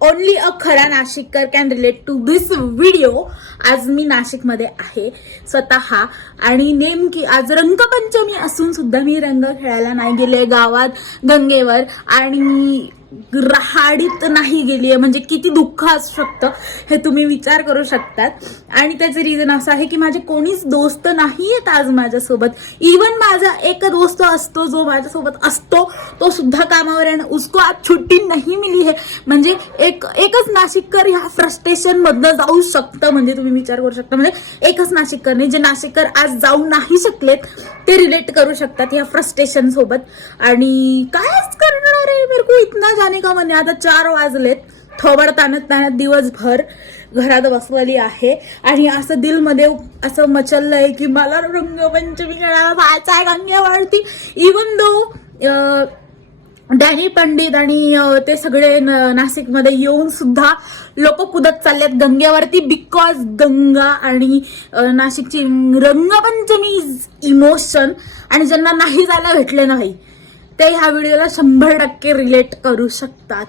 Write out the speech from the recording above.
Only a खरा नाशिककर can relate to this video. आज मी नाशिकमध्ये आहे स्वतः आणि नेमकी आज रंगपंचमी असून सुद्धा मी रंग खेळायला नाही गेले गावात गंगेवर आणि राहाडीत नाही गेलीये. म्हणजे किती दुःख असू शकतं हे तुम्ही विचार करू शकतात. आणि त्याचं रिझन असं आहे की माझे कोणीच दोस्त नाही आहेत आज माझ्यासोबत. इवन माझा एक दोस्त असतो जो माझ्यासोबत असतो तो सुद्धा कामावर आहे. उसको आज छुट्टी नाही मिली है. म्हणजे एकच नाशिककर ह्या फ्रस्ट्रेशन मधनं जाऊ शकतं. म्हणजे तुम्ही विचार करू शकता म्हणजे एकच नाशिककर नाही, जे नाशिककर आज जाऊ नाही शकलेत ते रिलेट करू शकतात या फ्रस्ट्रेशन सोबत. आणि कायच करणार आहे मेरे को इतना जाने का मन. आता 4 वाजलेत. थोबड ताणत दिवसभर घरात बसलेली आहे आणि असं दिलमध्ये असं मचललंय की मला रंगपंचमी खेळायला जायचं आहे गंगेवरती. इवन दो डॅनी पंडित आणि ते सगळे नाशिकमध्ये येऊन सुद्धा लोक कुदत चाललेत गंगेवरती बिकॉज गंगा आणि नाशिकची रंगपंचमी इज इमोशन. आणि ज्यांना नाही जायला भेटले नाही ते ह्या व्हिडिओला 100% रिलेट करू शकतात.